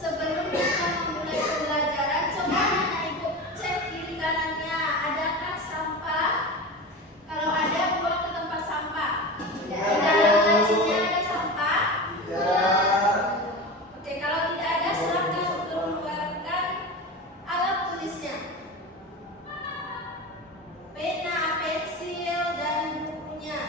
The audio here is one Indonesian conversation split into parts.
Sebelum kita memulai pembelajaran, coba anak ibu cek kiri kanannya, adakah sampah? Kalau ada, buang ke tempat sampah. Di dalam lacinya ada sampah? Oke, kalau tidak ada, silakan keluarkan alat tulisnya. Pena, pensil, dan bukunya.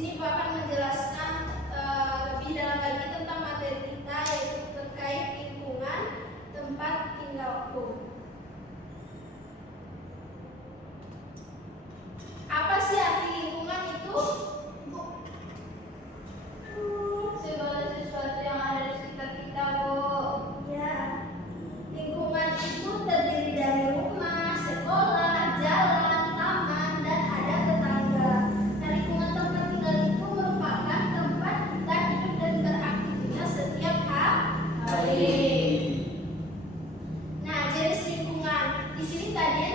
sini Ibu akan menjelaskan lebih dalam lagi tentang materi kita, yaitu terkait lingkungan tempat tinggalku. Apa sih arti lingkungan itu? Segala sesuatu yang ada di sekitar kita, Bu. Ya, lingkungan itu terdiri dari rumah, sekolah, jalan, taman, dan ada tetangga. Nah, lingkungan tempat tinggal itu merupakan tempat kita hidup dan beraktivitas setiap hari. Nah, jenis lingkungan di sini tadi,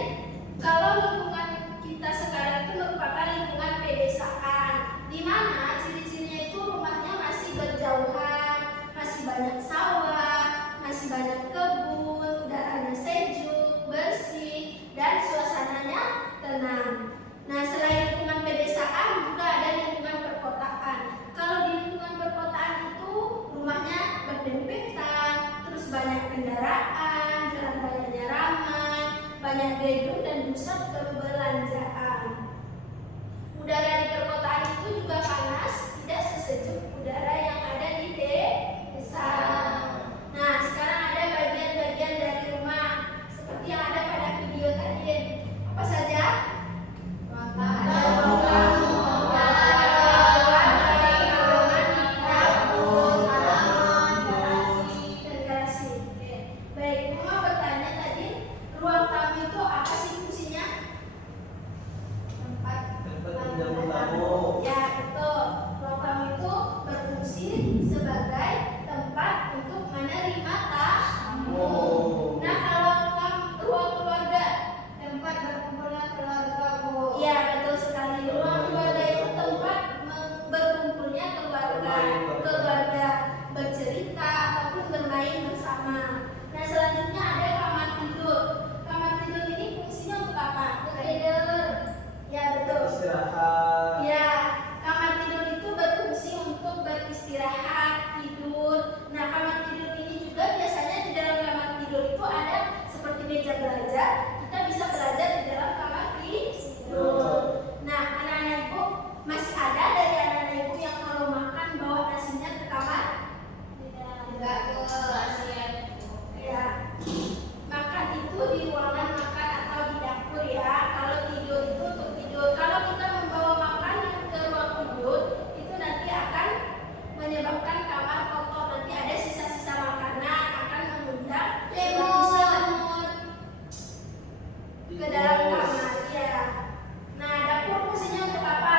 kalau lingkungan kita sekarang itu merupakan lingkungan pedesaan, di mana ciri-cirinya itu rumahnya masih berjauhan, masih banyak sawah, masih banyak kebun, udaranya sejuk, bersih, dan suasananya tenang. Nah, selain lingkungan pedesaan juga ada lingkungan perkotaan. Kalau di lingkungan perkotaan itu rumahnya berdempetan, terus banyak kendaraan, jalan rayanya ramai, banyak gedung dan pusat perbelanjaan. Udara di perkotaan itu juga panas, tidak sesejuk udara yang ada di desa. Nah, sekarang ada bagian-bagian dari rumah seperti yang ada pada video tadi. Apa saja? Ada ruang tamu, dan garasi. Oke. Baik, Mama bertanya tadi, ruang tamu itu apa sih fungsinya? Tempat tamu. Ya, betul. Ruang tamu itu berfungsi sebagai tempat untuk menerima tamu. Nah, kalau ruang keluarga, tempat berkumpulnya keluarga, Bu. ya betul sekali. Ruang keluarga itu tempat berkumpulnya keluarga bercerita ataupun bermain bersama. Nah, selanjutnya ada kamar tidur. Kamar tidur ini fungsinya untuk apa? Tidur. Ya, betul. Istirahat. Ya, kamar tidur itu berfungsi untuk beristirahat, tidur. Nah, kamar tidur ini juga biasanya di dalam kamar tidur itu ada seperti meja belajar. Kita bisa belajar di dalam kamar tidur. Nah, anak-anak ibu, masih ada dari anak-anak ibu yang kalau makan bawa nasinya ke kamar? Enggak, Bu. Kasihan, Bu. Ya, makan itu di ruangan makan atau di dapur ya. Kalau tidur itu untuk tidur. Kalau kita membawa makanan ke ruang tidur, itu nanti akan menyebabkan kamar kotor. Nanti ada sisa-sisa makanan akan mengundang semut ke dalam kamar ya. Nah, dapur fungsinya untuk apa?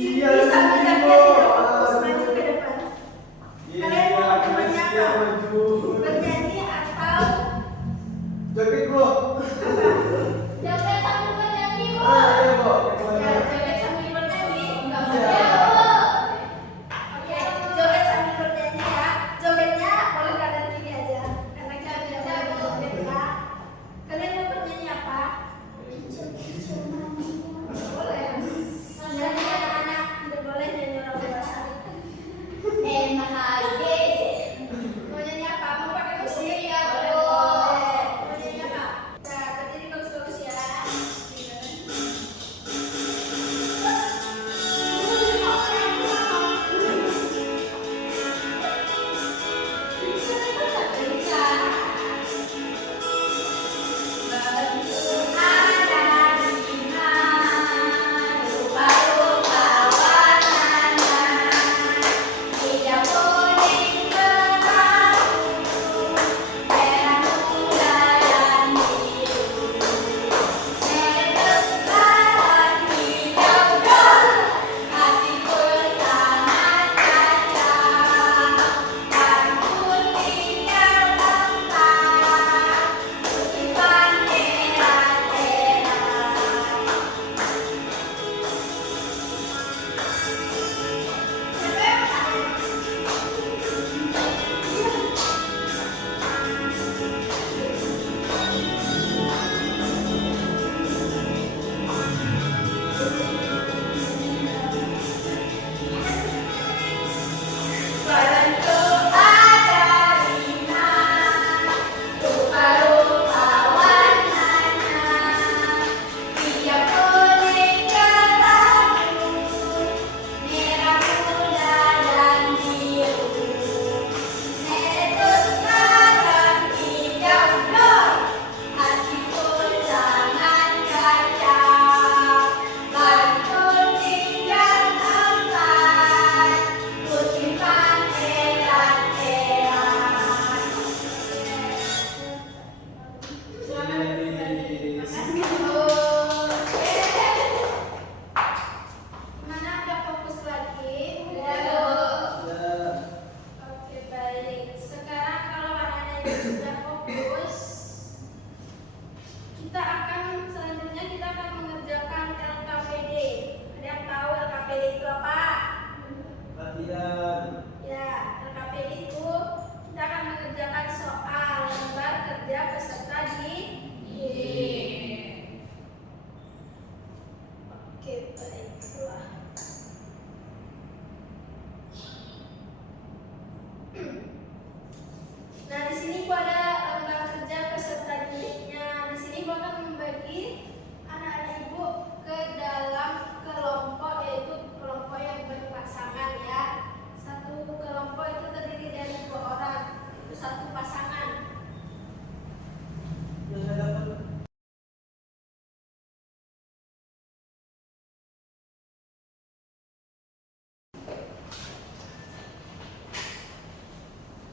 Iya, Cindy sama iya, Zakia Bu. tidak fokus maju ke depan. Kalian Iya, mau temannya Malaysia apa? maju. Bernyanyi atau Joget, Bu. Joget sambil bernyanyi, Bu. Iya, Bu. ya joget sambil bernyanyi? Enggak Iya. boleh, Bu. Oke, joget sambil bernyanyi ya. Jogetnya boleh kanan kiri aja. Karena kita tidak boleh joget ya. Kalian mau bernyanyi apa? Boleh. Nyanyi anak-anak, tidak boleh nyanyi orang dewasa. Enak aja. Mau nyanyi apa? Mau pakai musik? Iya, Boleh. Bu. Boleh. Mau nyanyi apa? Nah, berdiri bagus-bagus ya. Mana ada fokus lagi? Ya. Oke, baik. Sekarang kalau anak-anak sudah fokus, selanjutnya kita akan mengerjakan LKPD. Ada yang tahu LKPD itu apa? Latihan. Ya, LKPD itu kita akan mengerjakan soal lembar kerja peserta didik. Oke, baiklah. Nah, di sini gua ada lembar kerja peserta didiknya. Di sini gua akan membagi anak-anak ibu ke dalam kelompok, yaitu kelompok yang berpasangan ya. Satu kelompok itu terdiri dari 2 orang, itu satu pasangan. Yang saya dapat.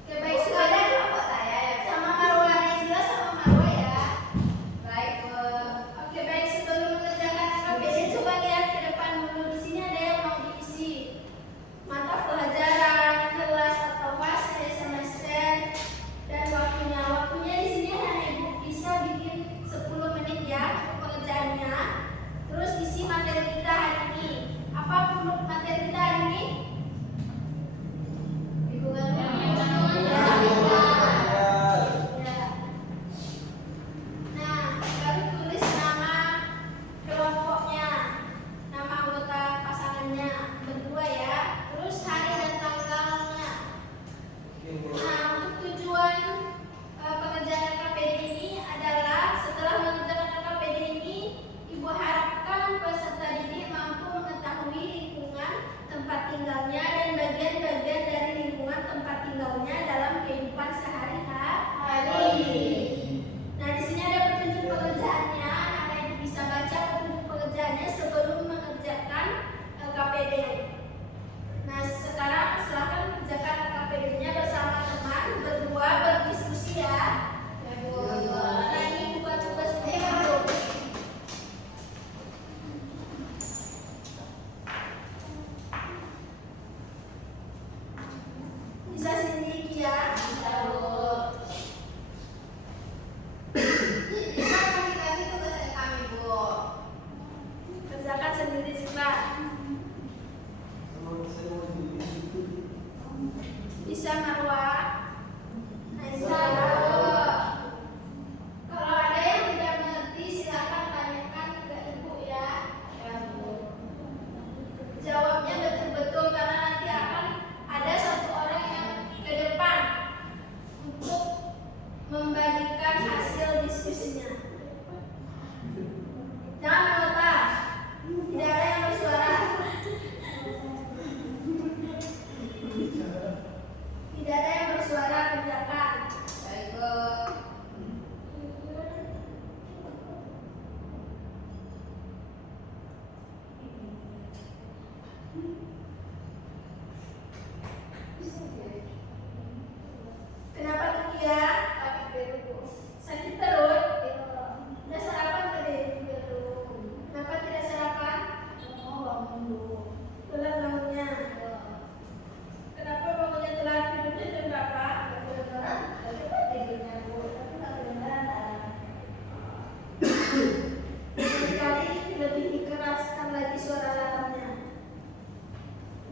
Oke, baik sekalian. kelompok saya ya. Sama Marwa Nazila sama Marwa ya. Baik, Bu. Oke, baik, sebelum mengerjakan LKPD coba lihat ke depan dulu. Di sini ada yang mau diisi. Mata pelajaran, kelas atau fase, semester, dan waktunya. Waktunya di sini anak ibu bisa bikin 10 menit ya pengerjaannya. Terus isi materi kita hari ini. Apa materi kita hari ini? Lingkungan Ya. Nah, baru tulis nama kelompoknya, nama anggota pasangannya berdua ya. Terus hari dan tanggalnya. Nah, untuk tujuan pengerjaan LKPD ini adalah setelah mengerjakan LKPD ini, Ibu harapkan peserta didik mampu mengetahui lingkungan tempat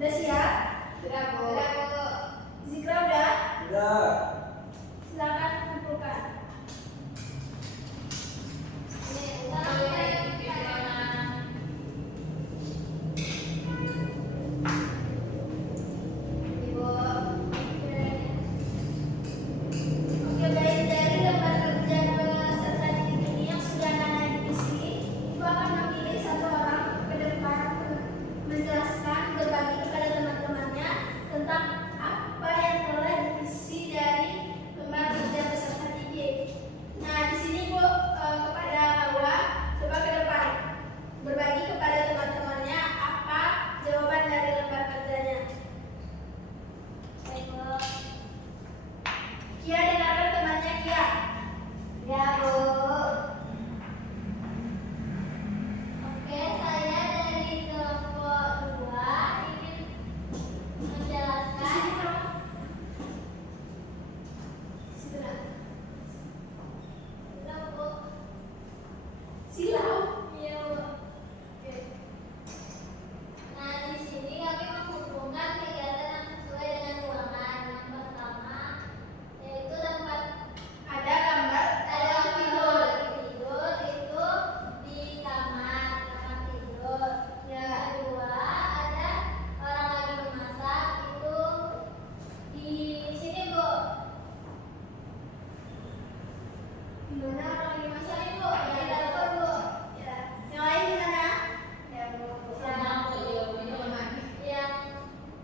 Udah siap? Sudah, Bu. Sudah, Bu. Zikra udah? Udah. Silakan kumpulkan. Ini uang mana? Ibu. Oke, baik, dari lembar kerja peserta didik ini yang sudah Nana isi, Ibu akan memilih satu orang ke depan menjelaskan, berbagi kepada teman-temannya tentang apa yang telah diisi dari lembar kerja peserta didik. Nah, di sini Bu, kepada Hawa, coba ke depan berbagi kepada teman-temannya apa jawaban dari lembar kerjanya. Baik, Bu. Kia dengarkan temannya Kia. Ya, Bu. Oke, saya dari kelompok 2 ingin Di menjelaskan. sini dong. Silakan. Sudah, Bu. Silau. Iya, Bu. Oke. Nah, di sini kami menghubungkan kegiatan yang sesuai dengan ruangan. Yang pertama yaitu tempat Ada gambar tempat tidur. Tidur itu di kamar tempat tidur. Yang kedua ada orang lagi memasak itu di sini, Bu. Gimana orang lagi masak? Sini, Bu, di dapur, Bu. Ya. Yang lain gimana? Ya, Bu. Yang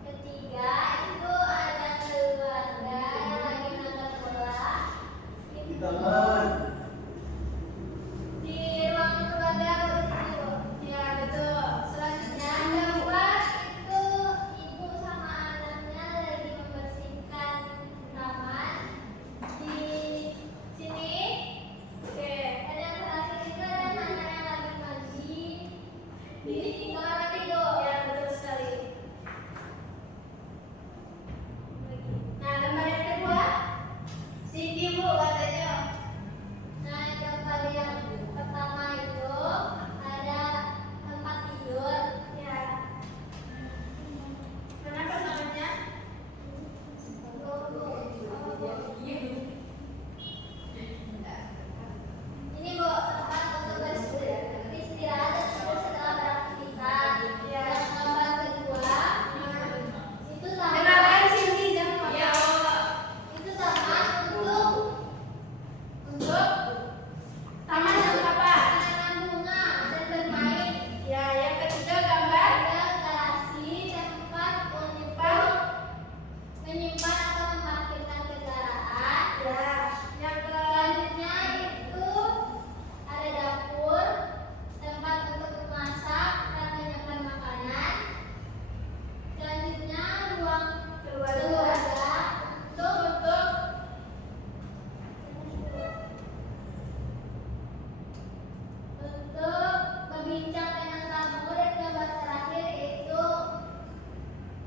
ketiga itu ada keluarga yang lagi nonton bola. Di taman. Di ruang keluarga itu. Ya, betul. Selanjutnya Yang keempat itu ibu sama anaknya lagi membersihkan taman. Di sini oke. ada yang terakhir itu ada anak yang lagi mandi di kamar mandi, Bu. Ya, betul sekali. Nah, lembar yang kedua. Sini, Bu, katanya. Nah, gambar yang pertama itu ada tempat tidur. Ya. Mana pasangannya? Ini, Bu, tempat untuk beristirahat setelah beraktivitas. Ya. Yang gambar kedua itu taman. Dengarkan Cindy, jangan potong. Ya, itu taman untuk Taman yang apa? menanam bunga dan bermain. Ya, yang ketiga gambar. Ada garasi tempat untuk menyimpan atau memarkirkan kendaraan. Ya. Yang Selanjutnya itu ada dapur, tempat untuk memasak dan menyiapkan makanan. Selanjutnya ruang keluarga untuk berbincang dengan tamu, dan gambar terakhir itu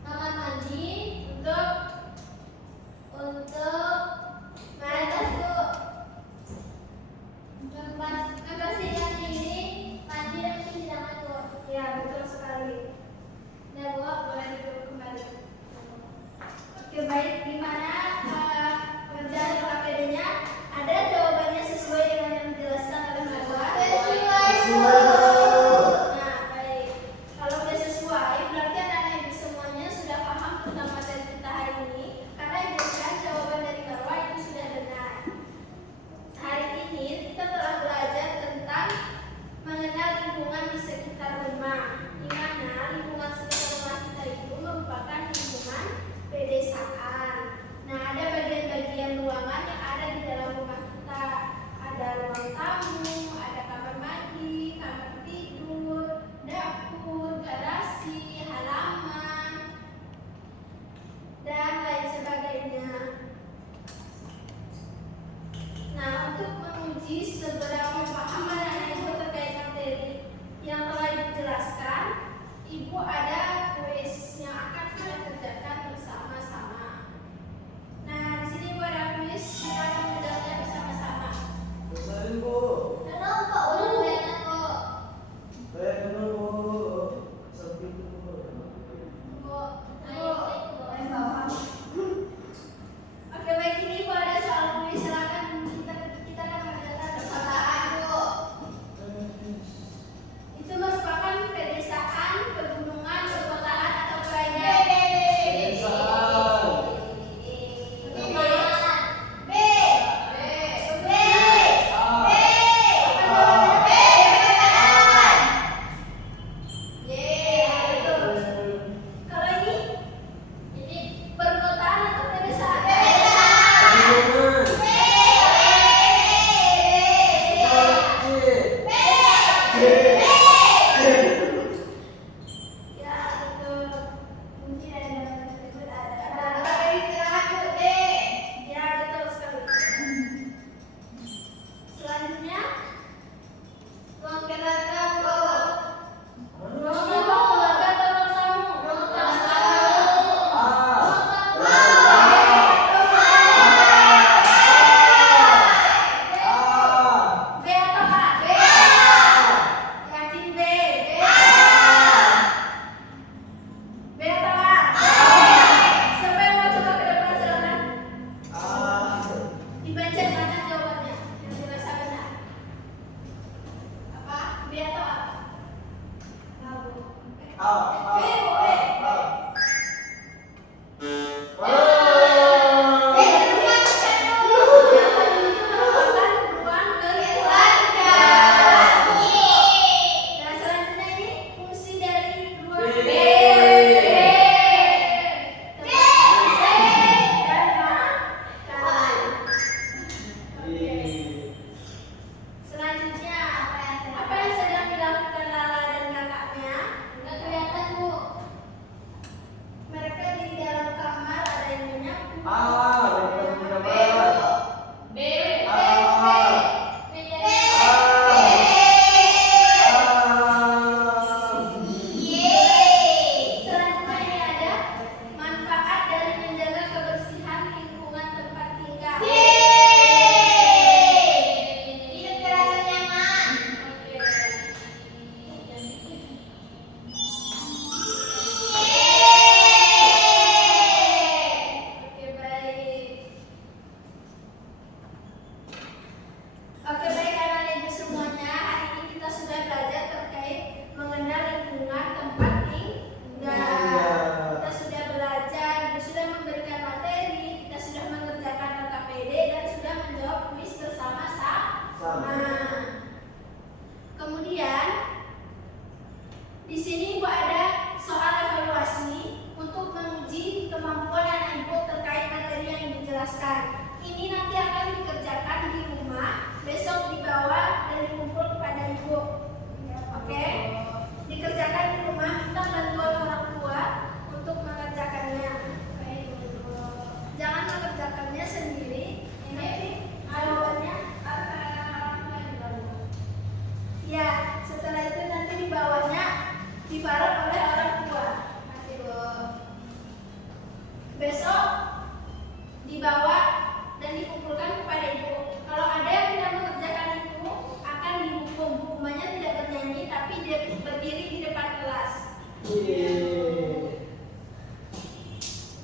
kamar mandi untuk batas, Bu. Membersihkan diri, mandi dan cuci tangan, Bu. Ya, betul sekali. Nah, Bu, Boleh duduk kembali. Oke, baik. Gimana pekerjaan LKPD-nya? Ada jawabannya sesuai dengan yang dijelaskan oleh Hawa? Sesuai, Bu. Nah, baik. Kalau udah sesuai, berarti anak-anak ibu semuanya sudah paham tentang materi kita hari ini. Karena ibu kan jawaban dari Hawa itu sudah benar. Hari ini kita telah belajar tentang mengenal lingkungan di sekitar rumah, di mana lingkungan sekitar rumah kita itu merupakan lingkungan pedesaan. Nah, ada bagian-bagian ruangan yang ada di dalam rumah kita. Ada ruang tamu, ada kamar mandi, kamar tidur, dapur, garasi, halaman, dan lain sebagainya. Nah, untuk menguji seberapa paham anak ibu terkait materi yang telah ibu jelaskan, ibu ada kuis yang akan kalian kerjakan bersama-sama. Nah, di sini ibu ada kuis, kita akan mengerjakannya bersama-sama. Selesai, Bu. Kenapa, Pak? Udah kelihatan, Bu. Saya dulu, Bu. Samping dulu. Bu. kemampuan anak ibu terkait materi yang dijelaskan. Ini nanti akan dikerjakan di rumah, besok dibawa dan dikumpul kepada ibu. Oke? Dikerjakan di rumah, minta bantuan orang tua untuk mengerjakannya. Jangan mengerjakannya sendiri. Nanti jawabannya ya, setelah itu nanti dibawanya dibaret oleh orang tua. Besok dibawa dan dikumpulkan kepada ibu. Kalau ada yang tidak mengerjakan itu akan dihukum. Hukumannya tidak bernyanyi tapi dia berdiri di depan kelas.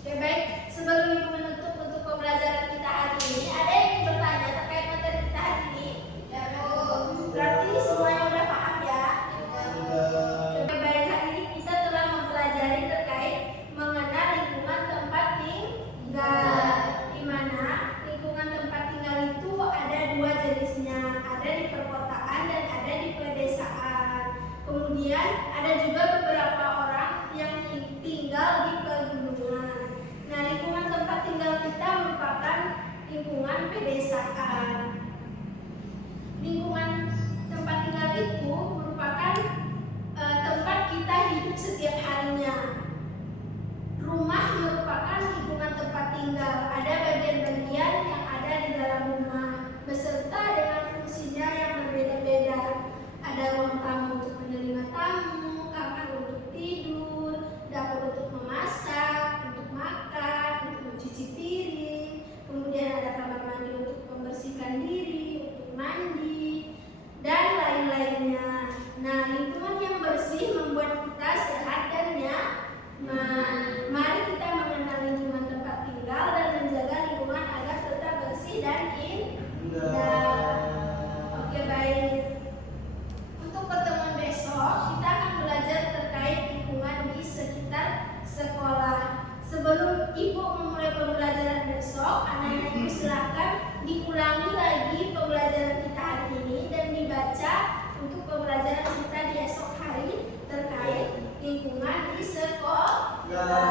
Oke, baik. Sebelum ibu menutup untuk pembelajaran kita hari ini, ada yang ingin bertanya terkait materi kita hari ini? Ya, Bu. Berarti semuanya udah paham ya? Oke, baik. Hari ini kita telah mempelajari terkait mengenal lingkungan tempat tinggal. Di mana lingkungan tempat tinggal itu ada dua jenisnya, ada di perkotaan dan ada di pedesaan. Kemudian ada juga beberapa orang yang tinggal di pegunungan. Nah, lingkungan tempat tinggal kita merupakan lingkungan pedesaan. Lingkungan tempat tinggal itu merupakan tempat kita hidup setiap harinya. Rumah merupakan lingkungan tempat tinggal. Ada bagian-bagian yang ada di dalam rumah beserta dengan fungsinya yang berbeda-beda. Ada ruang tamu untuk menerima tamu, kamar untuk tidur, dapur untuk memasak, untuk makan, untuk mencuci piring. Kemudian ada kamar mandi untuk membersihkan diri, untuk mandi, dan lain-lainnya. Nah, lingkungan yang bersih membuat kita sehat dan nyaman. Mari kita mengenal lingkungan tempat tinggal dan menjaga lingkungan agar tetap bersih dan indah. Oke, baik. Untuk pertemuan besok, kita akan belajar terkait lingkungan di sekitar sekolah. Sebelum ibu memulai pembelajaran besok, anak-anak ibu silakan diulangi lagi pembelajaran kita hari ini dan dibaca untuk pembelajaran kita di esok hari terkait lingkungan di sekolah.